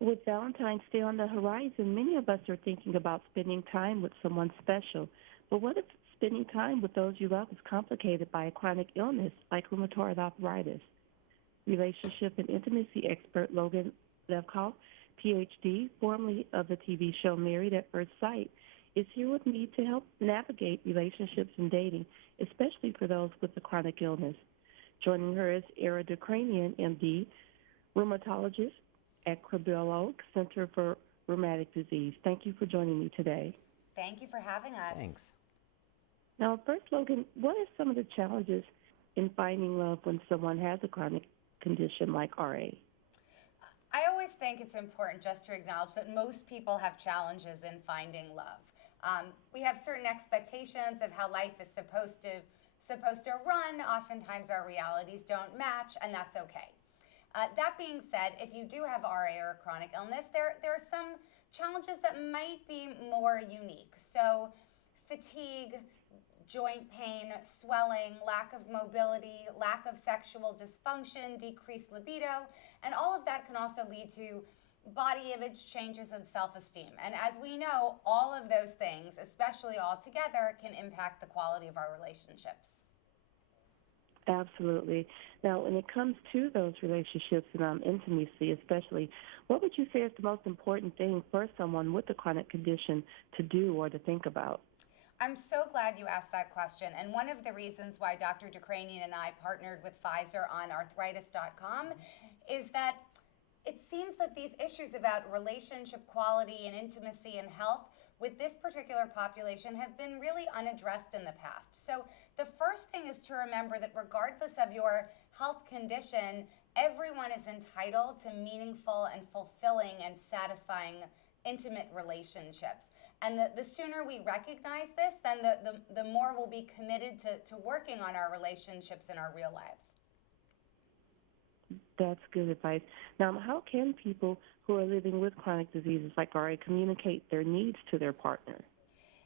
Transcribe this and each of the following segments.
With Valentine's Day on the horizon, many of us are thinking about spending time with someone special. But what if spending time with those you love is complicated by a chronic illness like rheumatoid arthritis? Relationship and intimacy expert Logan Levkoff, Ph.D., formerly of the TV show Married at First Sight, is here with me to help navigate relationships and dating, especially for those with a chronic illness. Joining her is Ara Dikranian, MD, rheumatologist at Cabrillo Center for Rheumatic Disease. Thank you for joining me today. Thank you for having us. Thanks. Now, first, Logan, what are some of the challenges in finding love when someone has a chronic condition like RA? I always think it's important just to acknowledge that most people have challenges in finding love. We have certain expectations of how life is supposed to run. Oftentimes our realities don't match, and that's okay. That being said, if you do have RA or a chronic illness, there are some challenges that might be more unique. So fatigue, joint pain, swelling, lack of mobility, lack of sexual dysfunction, decreased libido, and all of that can also lead to body image changes and self-esteem. And as we know, all of those things, especially all together, can impact the quality of our relationships. Absolutely. Now, when it comes to those relationships and intimacy especially, what would you say is the most important thing for someone with a chronic condition to do or to think about? I'm so glad you asked that question. And one of the reasons why Dr. Dikranian and I partnered with Pfizer on arthritis.com is that it seems that these issues about relationship quality and intimacy and health with this particular population have been really unaddressed in the past. So the first thing is to remember that regardless of your health condition, everyone is entitled to meaningful and fulfilling and satisfying intimate relationships. And the sooner we recognize this, then the more we'll be committed to working on our relationships in our real lives. That's good advice. Now, how can people who are living with chronic diseases like RA communicate their needs to their partner?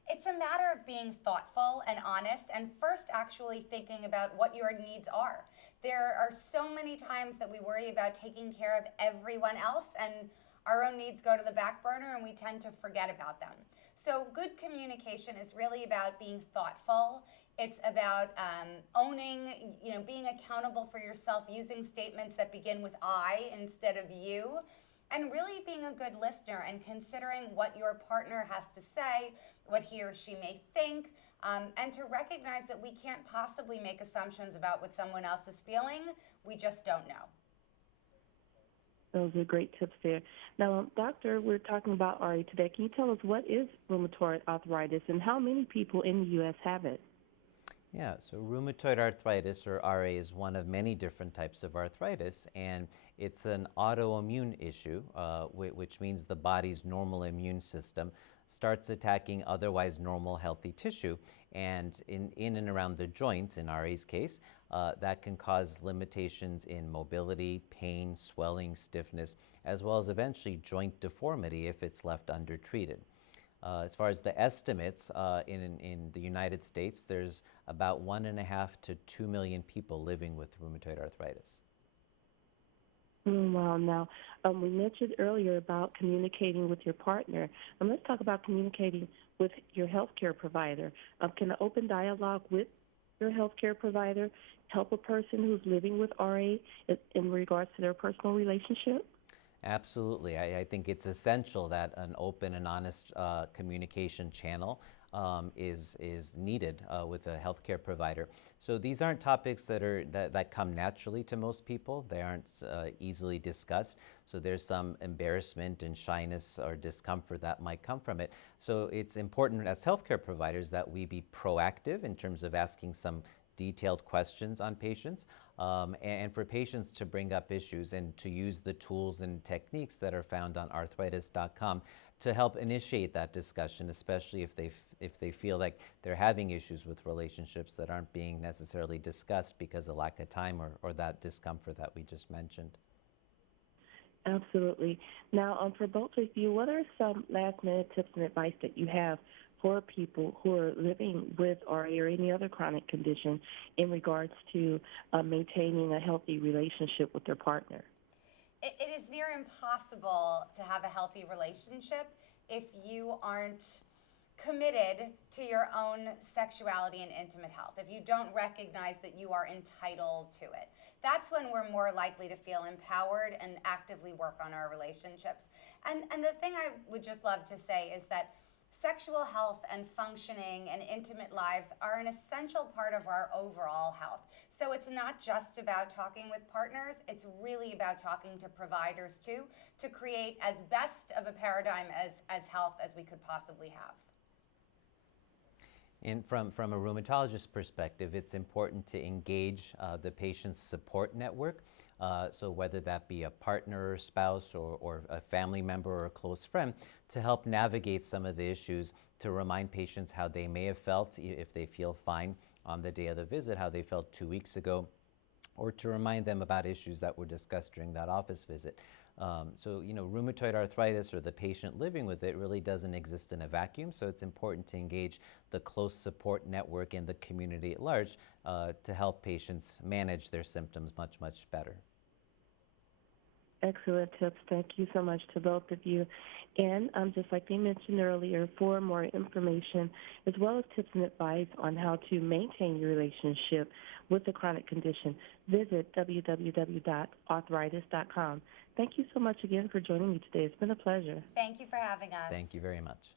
It's a matter of being thoughtful and honest and first actually thinking about what your needs are. There are so many times that we worry about taking care of everyone else and our own needs go to the back burner and we tend to forget about them. So good communication is really about being thoughtful. It's about owning, being accountable for yourself, using statements that begin with I instead of you, and really being a good listener and considering what your partner has to say, what he or she may think, and to recognize that we can't possibly make assumptions about what someone else is feeling. We just don't know. Those are great tips there. Now, doctor, we're talking about RA today. Can you tell us what is rheumatoid arthritis and how many people in the U.S. have it? Yeah, so rheumatoid arthritis, or RA, is one of many different types of arthritis, and it's an autoimmune issue, which means the body's normal immune system starts attacking otherwise normal healthy tissue, and in and around the joints, in RA's case, that can cause limitations in mobility, pain, swelling, stiffness, as well as eventually joint deformity if it's left undertreated. As far as the estimates, in the United States, there's about 1.5 to 2 million people living with rheumatoid arthritis. Wow. Now, we mentioned earlier about communicating with your partner. Let's talk about communicating with your healthcare provider. Can an open dialogue with your healthcare provider help a person who's living with RA in regards to their personal relationship? Absolutely. I think it's essential that an open and honest communication channel is needed with a healthcare provider. So these aren't topics that come naturally to most people. They aren't easily discussed. So there's some embarrassment and shyness or discomfort that might come from it. So it's important as healthcare providers that we be proactive in terms of asking some detailed questions on patients, and for patients to bring up issues and to use the tools and techniques that are found on arthritis.com to help initiate that discussion, especially if they feel like they're having issues with relationships that aren't being necessarily discussed because of lack of time or that discomfort that we just mentioned. Absolutely. Now, for both of you, what are some last-minute tips and advice that you have for people who are living with RA or any other chronic condition in regards to maintaining a healthy relationship with their partner? It is near impossible to have a healthy relationship if you aren't committed to your own sexuality and intimate health, if you don't recognize that you are entitled to it. That's when we're more likely to feel empowered and actively work on our relationships. And the thing I would just love to say is that sexual health and functioning and intimate lives are an essential part of our overall health. So it's not just about talking with partners, it's really about talking to providers too, to create as best of a paradigm as health as we could possibly have. And from a rheumatologist perspective, it's important to engage the patient's support network. So whether that be a partner or spouse or a family member or a close friend, to help navigate some of the issues, to remind patients how they may have felt if they feel fine on the day of the visit, how they felt 2 weeks ago, or to remind them about issues that were discussed during that office visit. So, rheumatoid arthritis or the patient living with it really doesn't exist in a vacuum, so it's important to engage the close support network in the community at large to help patients manage their symptoms much, much better. Excellent tips. Thank you so much to both of you. And just like they mentioned earlier, for more information, as well as tips and advice on how to maintain your relationship with the chronic condition, visit www.arthritis.com. Thank you so much again for joining me today. It's been a pleasure. Thank you for having us. Thank you very much.